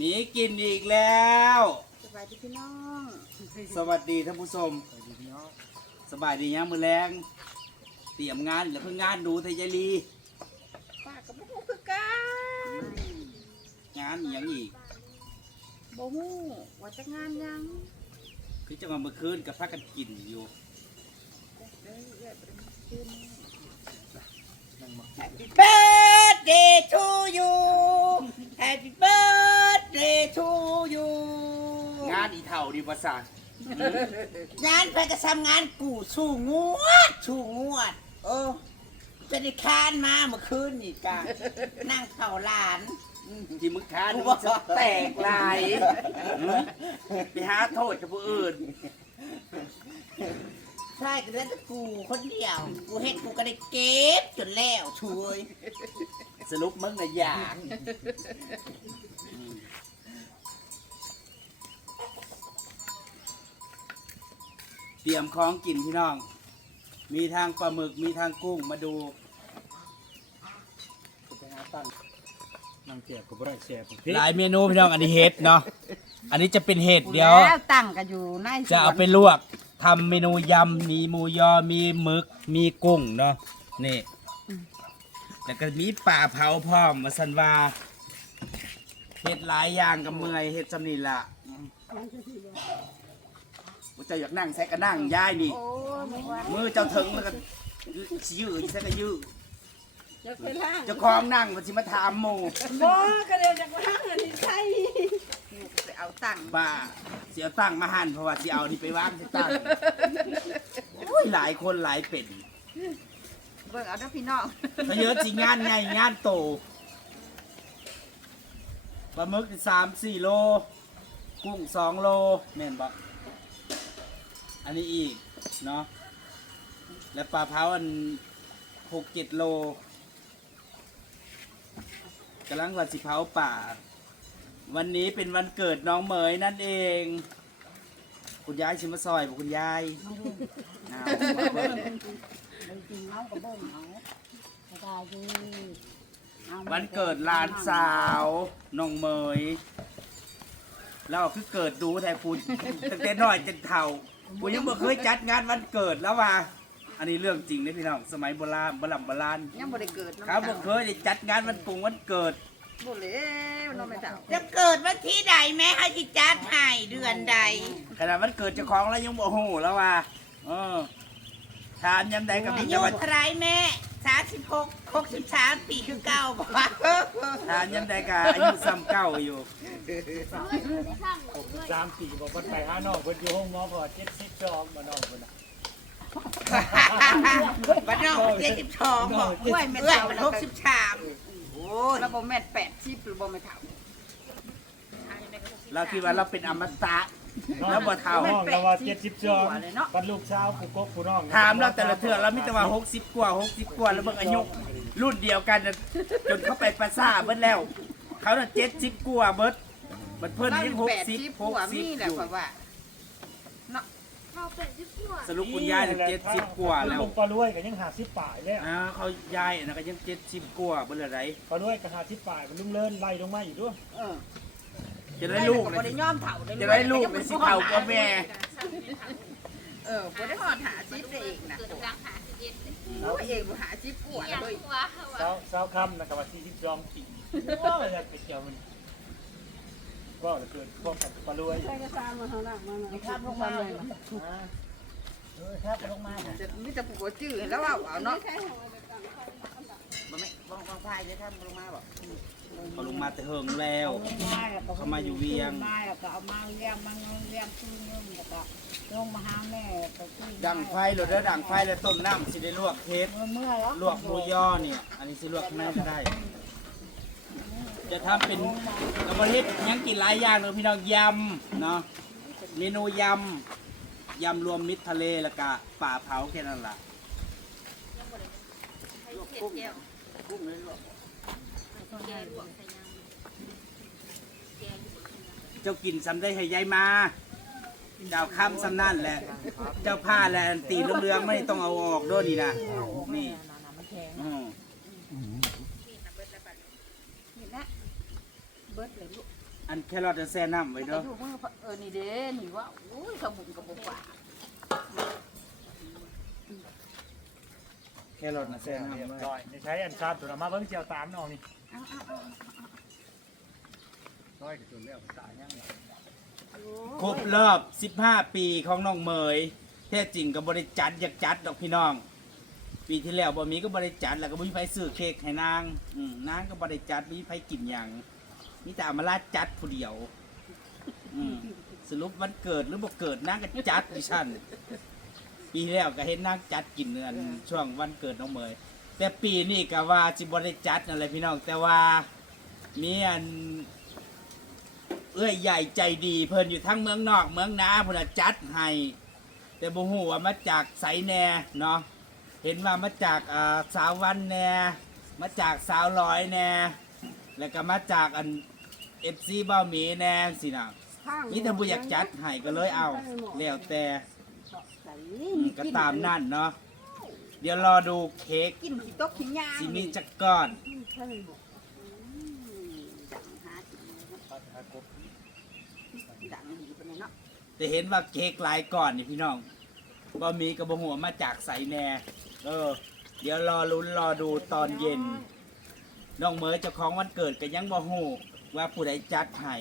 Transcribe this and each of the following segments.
มีกินอีกแล้ว สบายดีพี่น้องสวัสดีท่านผู้ชมสบายดียังมือแรงเตรียมงานแล้วเพิ่งงานดูไทยายลี ป้ากับบุ้คือกันงานอหย่างอีก บ่ฮู้ว่าจะงานยังคือจะมาเมื่อคืนกับพักกันกินอยู่เอ้ยเอ้ยบ่ได้มากิน Happy birthday to you Happy birthday to you งานอีเท่าดีภาษางานไปกระทำงานกูสู่งวดสู่งวด เออจะได้คานมาเมื่อคืนนี่กะนั่งเผาหลานอืมที่มึงค้านมันจะแตกลายไปหาโทษกับผู้อื่น ใช่ก็เหลือแต่กูคนเดียว กูเฮ็ดกูก็ได้เก็บจนแล้วช่วยสรุปมึงน่ะอยากอืมเตรียมของกินพี่น้อง มีทางปลาหมึกมีทางกุ้งมาดูไปหาตั้งนางเกียบก็บ่ได้แชร์ผมเพหลายเมนูพี่น้องอันนี้เห็ดเนาะอันนี้จะเป็นเห็ดเดียว แล้วตั้งกันอยู่ในสวนจะเอาไปลวก ทำเมนูยำมีหมูยอมีหมึกมีกุ้งเนาะนี่แล้วก็มีป่าเผาพร้อมมาสันวาเห็ดหลายอย่างกับเมื่อยเห็ดจำนี่ละว่าเจ้าอยากนั่งแซกก็นั่งย้ายนี่มือเจ้าถึงแล้วก็ยืดแซกก็ยืดจะไปล้องนั่งมันสิมาถามหมูบ่ก็เลยจะล้างอันนี้ใช่ เอาตั้งบ้าเสียตั้งมาหันเพราะว่าสิเอานี่ไปวางที่ตั้งโอ้ยหลายคนหลายเป็นเบิ่งเอาเด้อพี่น้องถ้าเยอะสิงานใหญ่งานโตปลาหมึกสามสี่โล กุ้งสองโลแม่นบอกอันนี้อีกเนาะและปลาเผาอันหกเจ็ดโลกำลังว่าสิเผาป่า วันนี้เป็นวันเกิดน้องเหมยนั่นเอง คุณยายชิมาซอยบอกคุณยายเอามาเบิ่งจริงๆเอากับเบิ้งเอาสบายดีอาวันเกิดหลานสาวน้องเหมย เราคือเกิดดูแทนพูดตั้งแต่น้อยจนเฒ่ากูยังบ่เคยจัดงานวันเกิดแล้วว่ะอันนี้เรื่องจริงนะพี่น้องสมัยโบราณโบราณโบราณยังบ่ได้เกิดน้ำเขาบ่เคยได้จัดงานวันกงวันเกิด บ่เลยน้องไม่เจ้าจะเกิดวันที่ใดแม่ให้จิจัดให้เดือนใดขนาดวันเกิดเจ้าของแล้วยังบ่ฮู้แล้วว่ะเออทานยำใดกับอามียุแต่ว่าเท่าไรแม่สามสิบหกหกสิบสามปีคือเก่าบอกว่าทานยำใดกับอายุซ้ำเก่าอยู่สามปีบอกว่าไปหาน้องเพิ่นอยู่ห้องหมอพอเจ็ดสิบสองมาน้องเพิ่นน่ะบ้านนอกเจ็ดสิบสองบอกกล้วยไม่เท่าหกสิบสามโอ้ ยแล้วบ่แม่น80หรือบ่แม่นเฒ่าเราคิดว่าเราเป็นอมตะ แล้วบ่เฒ่า น้องเราว่าเจ็ดสิบสองหัวเลยเนาะปันลูกเช้าวผู้กกผู้น้องถามเราแต่ละเทื่อเรามีแต่ว่าหกสิบกว่าหกสิบกว่าแล้วเบิ่งอายุรุ่นเดียวกันน่ะจนเขาไปประสาเบิดแล้ว เขาน่ะเจ็ดสิบกว่าเบิดมันเพิ่นยังหกสิบหกหัวสิมีบแหอละยู่ ข่อยว่า สรุปคุณยายเจ็ดสิบกว่าแล้วลูกปลารวยก็ยังหาสิบป่ายแล้วอ่าเขายายน่ะก็ยังเจ็ดสิบกว่าเบิดละไรปลารวยก็หาสิบป่ายมันลุงเลินไล่ลงมาอีกด้วยเออจะได้ลูกบ่เลยได้ยอมเฒ่าได้จะได้ลูกเป็นสิเฒ่ากว่าแม่เออบ่ได้ฮอดหาจิ๊บได้เองนะโอ้ยเองบ่หาจิ๊บกว่าเลยเช้าเช้าค่ำนะครับว่าสี่สิบสองปีว้าวอยากไปเที่ยวมัน ก็เหลือเกินพวกกับปลารวยครับลงมาเลยเออครับลงมาน่ะจะมีแต่ผู้บ่จื้อแล้วว่าเอาเนาะบ่ไม่บ่บ่พายจะทำลงมาบอกเขาลงมาแต่เฮิงแล้วเขามาอยู่เวียงมาแล้วก็เอามาเลี้ยงมันเลี้ยงคืนนึงแล้วก็ลงมาหาแม่ไปที่ดังไฟหรือได้ดังไฟแล้วต้มน้ำสิได้ลวกเทปเมื่อเมื่อแล้วลวกหมูย่อเนี่ย อันนี้สิลวกข้างในก็ได้ จะทำเป็นกระบะเฮ็ดยังกินหลายอย่างเลยพี่น้องยำเนาะเมนูยำยำรวมมิตรทะเลแล้วก็ป่าเผาแค่นั้นล่ะเจ้ากินซ้ำได้ให้ยายมา เจ้าค้ำซ้ำนั่นแหละ เจ้าผ้าแหละตีเรื่องๆไม่ต้องเอาออกด้วยนี่นะนี่อืม นี่นะ เบิดเลยลูกอันแครอทจะแซ่น้ำไว้ก็เด้ออยู่มือเออนี่เด้นี่ว่าอุ้ยขบุญกระบุกว่าแครอทนะแซ่น้ำเรียบไว้ร้อยในใช้อันชาตัวมาเบิ่งเจียวตามน้องนี่เอาเอาเอาร้อยกับจุดแล้วตายยังไงครบรอบ 15 ปีของน้องเมยแท้จริงก็บริจัดอยากจัดดอกพี่น้อง ปีที่แล้วบ่มีก็บริจัดแล้วก็บ่มีไผซื้อเค้กให้นางอืมนางก็บริจัดบ่มีไผกินหยัง มีแต่อมาลาจัดผู้เดียว อืมสรุปวันเกิดหรือบ่เกิดนางก็จัดดิฉันปีแล้วก็เห็นนางจัดกินเดือนช่วงวันเกิดน้องเมยแต่ปีนี้ก็ว่าสิบ่ได้จัดนั่นแหละพี่น้อง แต่ว่ามีอันเอ้ยใหญ่ใจดี เพิ่นอยู่ทั้งเมืองนอก เมืองนาเพิ่นนะจัดให้แต่บ่ฮู้ว่ามาจากไสแน่เนาะเห็นว่ามาจากอ่าสาววันแน่มาจากสาวร้อยแน่แล้วก็มาจากอัน FC บ้าหมีแน่สินะมีแต่บ่อยากจัดให้ก็เลยเอาแล้วแต่อืมก็ตามนั่นเนาะเดี๋ยวรอดูเค้กกินขี้ตกขี้ยางสิมีจักก้อน ดังหากินดังดีปานนี้เนาะแต่เห็นว่าเค้กหลายก่อนนี่พี่น้องบ่มีกระบหัวามาจากใสแน่เออ เดี๋ยวรอลุ้นรอดูตอนเย็น น้องเมย์เจ้าของวันเกิดก็ยังบ่ฮู้ ว่าผู้ใดจัดให้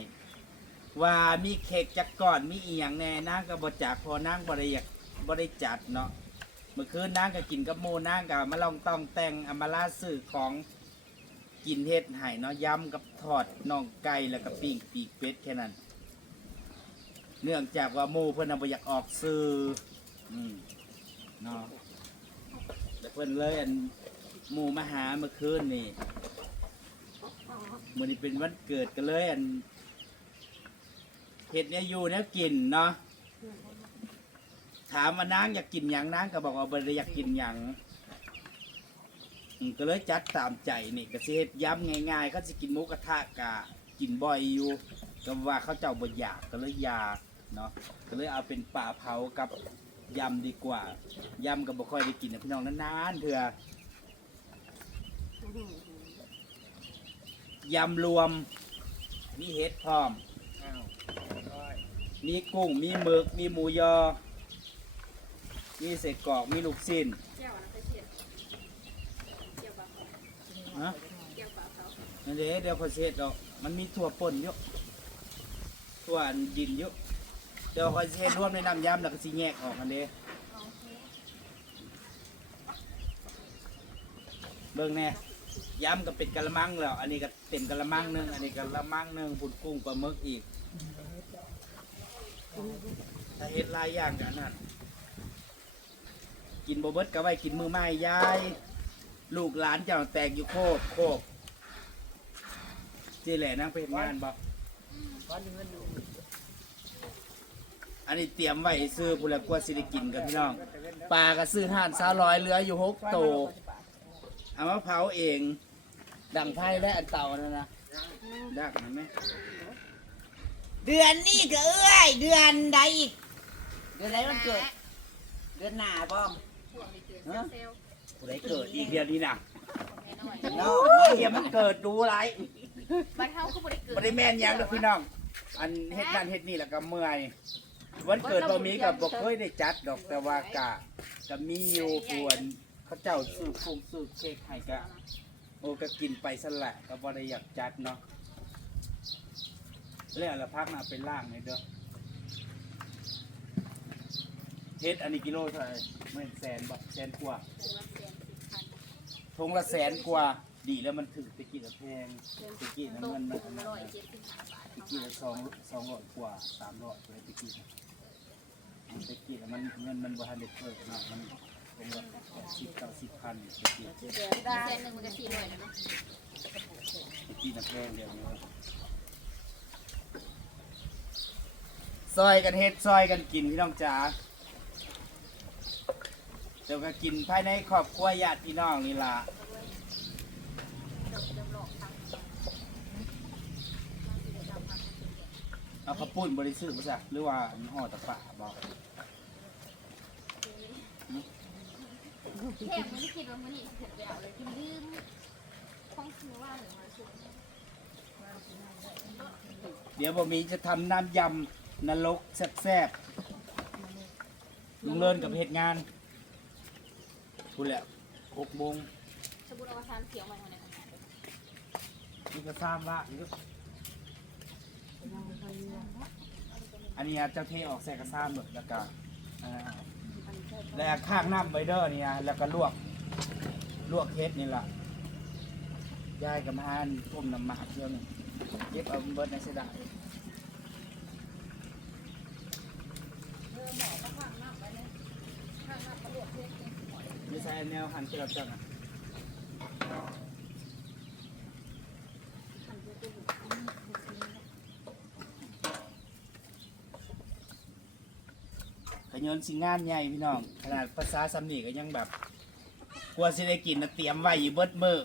ว่ามีเค้กจักก่อนมีอีหยังแน่นางก็บ่จักพอนางบ่ได้อยากบ่ได้จัดเนาะเมื่อคืนนางก็กินกับหมู่นางก็มาลองต้องแต่งอามาลาซื้อของกินเฮ็ดให้เนาะยำกับทอดน่องไก่แล้วก็ปิ้งปีกเป็ดแค่นั้น เนื่องจากว่าหมู่เพิ่อนน่ะบ่อยากออกสื่ออืมเนาะแต่เพิ่อนเลยอันหมูมาหาเมื่อคืนนี่ มื้อนี้เป็นวันเกิดก็เลยอันเฮ็ดเนี่ยอยู่เนี่ยกินเนาะถามว่านางอยากกินหยังนางก็บอกว่าบ่ได้อยากกินหยังอืมก็เลยจัดตามใจนี่ก็สิเฮ็ดย้ำง่ายๆก็สิกินหมูกระทะกะกินบ่อยอยู่ก็ว่าเขาเจ้าบ่อยากก็เลยอยากเนาะก็เลยเอาเป็นป่าเผากับยำดีกว่ายำก็บ่ค่อยได้กินนะพี่น้องนานๆเถื่อ ยำรวม มีเห็ดพร้อมอ้าวร้อยมีกุ้ง มีหมึก มีหมูยอ มีเศษกรอก มีลูกชิ้นฮะนั่นเดี๋ยวเดี๋ยวเขาเช็ดดอก มันมีถั่วป่นเยอะถั่วอันดินเยอะเดี๋ยวเขาเช็ดรวมในน้ำยำแล้วก็สิแยกออกกันเด้เบิ่งแน่ ย้ำก็เป็นกะละมังแล้ว อันนี้ก็เต็มกะละมังหนึงอันนี้กะละมังหนึงปุ่นกุ้งปลาหมึกอีก ถ้าเฮ็ดหลายอย่างกันนั่นกินบ่เบิดก็ไว้กินมือไม้ยาย ลูกหลานเจ้าแตกอยู่โคกโคกจีแหล่นั่งไปเฮ็ดงานบ่วันนี้เงินอยู่อันนี้เตรียมไว้ซื้อผู้ละกว่าสิได้กินกับพี่น้องปลาก็ซื้อห่านสาวร้อยเหลืออยู่หกโตว เอามาเผาเอง ดังไพ่และอันเต่านั่นนะดักมันไหมเดือนนี้ก็เอ้ยเดือนใดอีกเดือนใดวันเกิด เดือนหน้าบ้อมฮะผู้ใดเกิดอีกเดือนนี้นะเนาะเดี๋ยวมันเกิดดูไรบ้านเฮาก็บ่ได้เกิดบ่ได้แม่นหยังเด้อพี่น้อง อันเฮ็ดนั่นเฮ็ดนี่แล้วก็เมื่อยวันเกิดบ่มีกับบ่เคยได้จัดดอกแต่ว่ากะก็มีอยู่พวน เขาเจ้าซื้ฟงซื้เค้กให้ก็โอ้ก็กินไปสั่นแหละก็บ่ได้อยากจัดเนาะแล้วละพักมาเป็นล่างให้เด้อเฮ็ดอันนี้กิโลเท่าไหร่ไม่แสนบ่แสนกว่าทงละแสนกว่าดีแล้วมันถึงตะกี้ละแพงตะกี้น้ำเงินมันอันนั้นนะตะกี้ละสองสองร้อยกว่าสามร้อยเลยตะกี้นะตะกี้น่ะมันเงินมันบ่ทันได้เพิ่มเนาะมัน เป็นว่าสิบเก้าสิบพันตะกี้ตะเส้นหนึ่งมันก็400แล้วเนาะกี้นะแพงเดียวนี้ซอยกันเฮ็ดซอยกันกินพี่น้องจ๋าเดี๋ยวก็กินภายในครอบครัวญาติพี่น้องนี่ล่ะเอาข้าวปุ้นบริสุทธิ์ป่ะจ๊ะหรือว่าอันห่อตะปะบอก แค่ไม่ได้คิดว่ามันนี่เสร็จแล้วเลยที่ลืมห้องคือว่าหรือมาชุดเดี๋ยวบะหมี่จะทำน้ำยำนรกแซ่บๆลุงเลินกับเหตุงานพูดแล้วหกโมงสมมติเอาทานเขียวมาในขนาดนี่ก็ทราบว่านี่ก็อันนี้เจ้าเทออกใส่กระซ้ำหมดแล้วก็อ่า แล้วข้างน้ำไบเดอร์เนี่ยแล้วก็ลวกลวกเฮ็ดนี่แหละยายกับฮานต้มน้ำหมากเที่ยวหนึงเก็บเอาเบิร์ดในเสยดายไม่ใช่แนวหันเกลือจังอะ ยนสิงานใหญ่พี่น้อง ขนาดภาษาสำนีก็ยังแบบกลัวสิได้กินนะเตรียมไว้อยู่เบิดมือ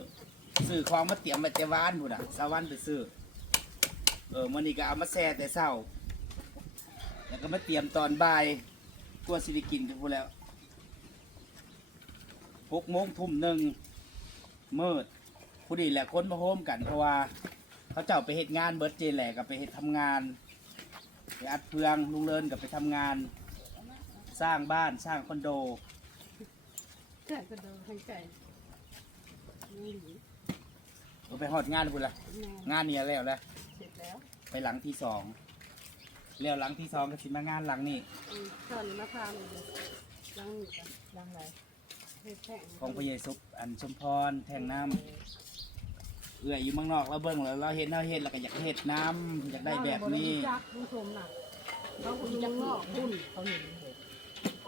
ซื้อของมาเตรียมมาแต่วานพุ่นอะสาวันไปซื้อเออมันนี่ก็เอามาแช่แต่เช้า แล้วก็มาเตรียมตอนบ่ายกลัวสิได้กินกันพูนแล้วหกโมงทุ่มหนึ่งมืดผู้ดีแหละคนมาโฮมกันเพราะว่า เขาเจ้าไปเหตุงานเบิร์ดเจแหละกับไปเหตุทำงานไปอัดเพืองลุงเลินกับไปทำงาน สร้างบ้านสร้างคอนโดแต่ก็โดนให้ใจเราไปหอดงานพุ่นละงานนี้แล้วแล้วเสร็จแล้วไปหลังที่สองแล้วหลังที่สองก็สิมางานหลังนี้ตอนนี้มาทำเลยล้างมือกันล้างอะไรเฮ็ดแป้งของพระเยซุปอันชมพรแทงน้ำเอื่อยอยู่เมืองนอกแล้วเบิ่งแล้วเราเห็นเราเห็นแล้วก็อยากเห็ดน้ำอยากได้แบบนี้จักผู้ชมน่ะเขาคุณจังนอกบุญเขาเห็นเลย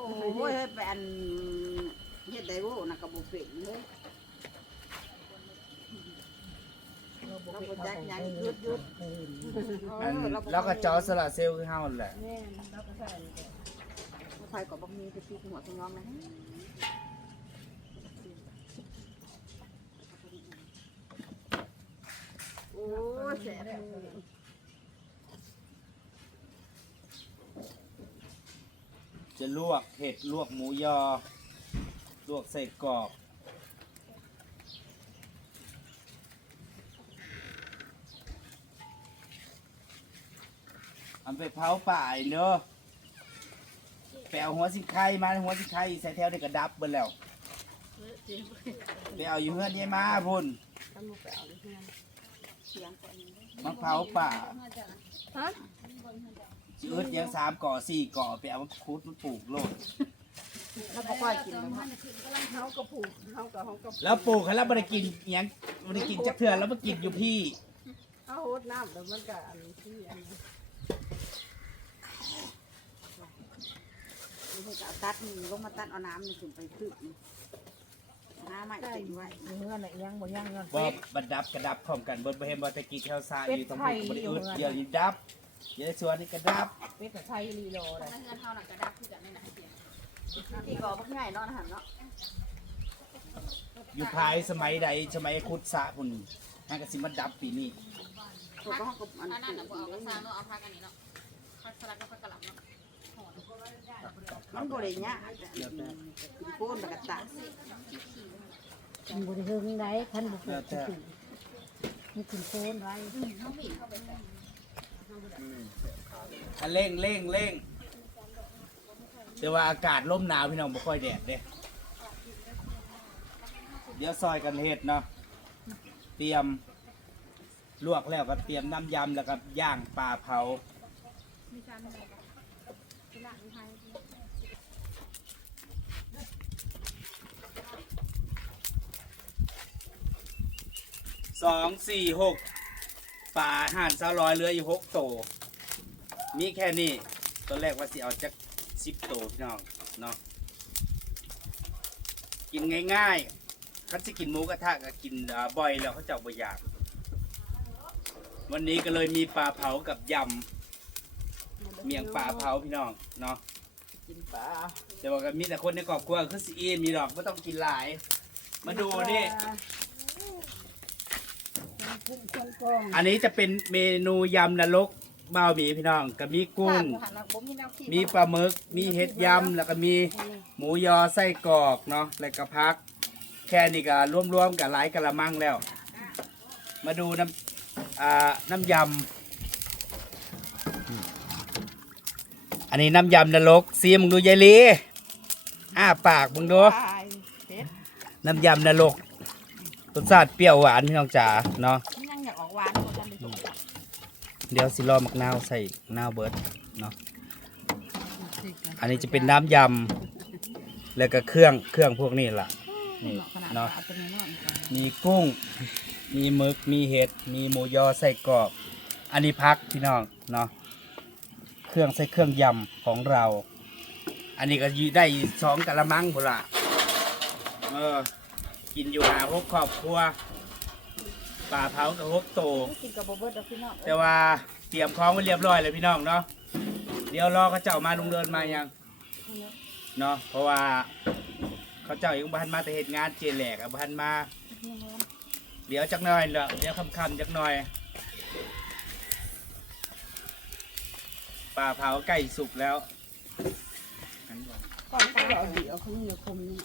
โอ้โหเฮ็ดไปอันเฮ็ดได้โว้น่ะก็บ่เป็นเลยเราบ่จักหยังยุดยุดอันแล้วก็จอสละเซลล์คือเฮานั่นแหละแม่เราก็ใส่ไผก็บ่มีไปที่หัวสมองนะโอ้แสบมือ จะลวกเห็ดลวกหมูยอ ลวกใส่กรอบ อันไปเผาป่ายเนอะไปเอาหัวสิไข่มาหัวสิไข่ใส่แถวเด็กกระดับเบิ่แล้วไปเอาอยู่เฮือนยายมาพุ่นทำลูกไปเอาเลยเพื่อนเสียงก่อนมาเผาป่าฮะ สิอึดยังสามก่อสี่ก่อไปเอามาคุดมาปลูกโลด แล้วก็ค่อยกินมันเขาก็ผูกเขาก็เขาก็แล้วปลูกให้แล้วบ่ได้กินอิหยังบ่ได้กินจักเทื่อแล้วมากินอยู่พี่เขาโหดน้ำแล้วมันก็อันนี้ที่อันนี้นี่ก็ตัดนี่ลงมาตัดเอาน้ำนี่ขึ้นไปคึกนี่น้ำไม่ใช่เต็มไว้เมื่อไหร่ยังบ่ยังเงินบ่บัดดับกระดับพร้อมกันเบิดบ่เห็นบ่ตะกี้แถวซ้ายอยู่ตรงนี้ก็บ่ได้อึดเดี๋ยวนี้ดับ เดี๋ยวในสวนนี่ก็ดับเป็ดกับไทยรีโลเลยเงินเท่าหนักกระดับคือกันไม่หนักเสียที่ก็บ่ง่ายเนาะนะหั่นเนาะอยู่ภายสมัยใดสมัยคุดสระพุ่นฮันก็สิมาดับปีนี้ตัวก็เฮาก็อันถ้านั่นน่ะบ่เอากระนี้ซังเนาะเอาพักอันนี้เนาะพักสลัดกับพักกะหล่ำเนาะมันบ่ได้ยากกินโคนแล้วก็ตัดมันบริเวณใดท่านบุกไปถึงมีกินโซนไว้ ถ้าเร่งเร่งเร่งแต่ว่าอากาศลมหนาวพี่น้องบ่ค่อยแดดเด้เดี๋ยวซอยกันเฮ็ดเนาะเตรียมลวกแล้วก็เตรียมน้ำยำแล้วก็ย่างปลาเผาสองสี่หก ป่าห่านเจ้าร้อยเหลืออยู่หกโตวมีแค่นี้ตอนแรกว่าสิเอาจักสิบโตวพี่น้องเนาะกินง่ายๆคันสิกินหมูกระทะก็กินอ่าบ่อยแล้วเขาเจ้าบ่อยาก วันนี้ก็เลยมีปลาเผากับยำเมียงปลาเผาพี่น้องเนาะกินปลาแต่ว่าก็มีแต่คนในครอบครัวคือสิอิ่มมีดอกไม่ต้องกินหลาย มาดูนี่ อันนี้จะเป็นเมนูยำนรกบ้าวหมีพี่น้องก็มีกุ้งหันมาบ่มีแนวคิดมีปลาหมึก มีเห็ดยำ แล้วก็มีหมูยอไส้กรอกเนาะแล้วก็พัก แค่นี้ก็รวมๆกับหลายกะละมังแล้ว มาดูน้ำอ่าน้ำยำ อันนี้น้ำยำนรกซีมึงดูยายลีอ้าปากมึงดู ตายเผ็ดน้ำยำนรก รสชาติเปรี้ยวหวานพี่น้องจ๋าเนาะยังอยากออกหวานกว่ากันเลยสงสารเดี๋ยวสิรอมักนาวใส่นาวเบิร์ดเนาะอันนี้จะเป็นน้ำยำแล้วก็เครื่องเครื่องพวกนี้ล่ะนี่ขนาดเนาะเอาตัวนี้นอนก่อนมีกุ้ง มีหมึกมีเห็ด มีหมูยอใส่กรอบ อันนี้พักพี่น้องเนาะเครื่องใส่เครื่องยำของเรา อันนี้ก็อยู่ได้สองกะละมังพุ่นละเออ กินอยู่หาพวกครอบครัวป่าเผากับพวกโต กินกับบ่เบิดดอกพี่น้องแต่ว่าเตรียมของไว้เรียบร้อยเลยพี่น้องเนาะเดี๋ยวรอเขาเจ้ามาลุงเดินมายังเนาะเพราะว่าเขาเจ้ายังบ้านมาแต่เหตุงานเจแหลกอะบ้านมา เดี๋ยวจักหน่อยเดี๋ยวเดี๋ยวคำๆจักหน่อยปลาเผาใกล้สุกแล้วอันนี้ก่อนก่อนเขาเอาดีเอาข้างเหนียวคมนี่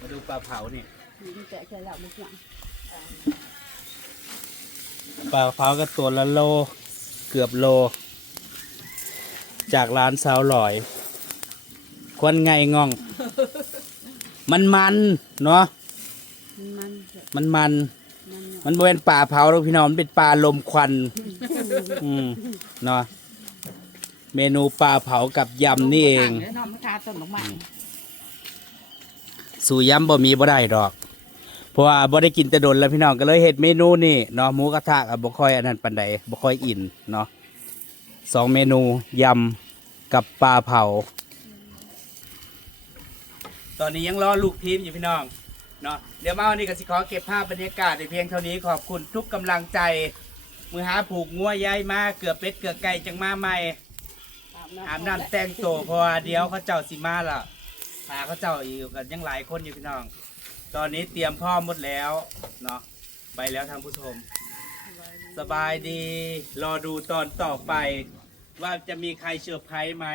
มาดูปลาเผานี่ มันแตะแค่ละบุกหยังปลาเผาก็ตัวละโล เกือบโล จากร้านสาวหลอย ควันไงง่อง มันมันเนาะมันมันมันมันมันบ่เป็นป่าเผาหรอกพี่น้องมันเป็นปลาลมควัน อืมเนาะเมนูปลาเผากับยำนี่เอง แล้วนอนมันคาต้นดอกไม้ สู่ยำบ่มีบ่ได้ดอกเพ ราะว่าบ่ได้กินแต่โดนแล้วพี่น้องก็เลยเฮ็ดเมนูนี่เนาะหมูกระทะกับบ่ค่อยอันนั้นปานใดบ่ค่อยอินเนาะสองเมนูยำกับปลาเผา ตอนนี้ยังรอลูกทีมอยู่พี่น้องเนาะเดี๋ยวมาวันนี้ก็สิขอเก็บภาพบรรยากาศในเพียงเท่านี้ขอบคุณทุกกำลังใจ มือหาผูกงัวย้ายมาเกือบเป็ดเกือบไก่จังมาใหม่อาบน้ำแต่งตัวเพราะเดี๋ยวเขาเจ้าสิมาละพาเขาเจ้าอยู่กันยังหลายคนอยู่พี่น้อง ตอนนี้เตรียมพ่อมหมดแล้วเนาะไปแล้วทางผู้ชม สบายดี รอดูตอนต่อไป ว่าจะมีใครเชือร์ไพรส์ไหม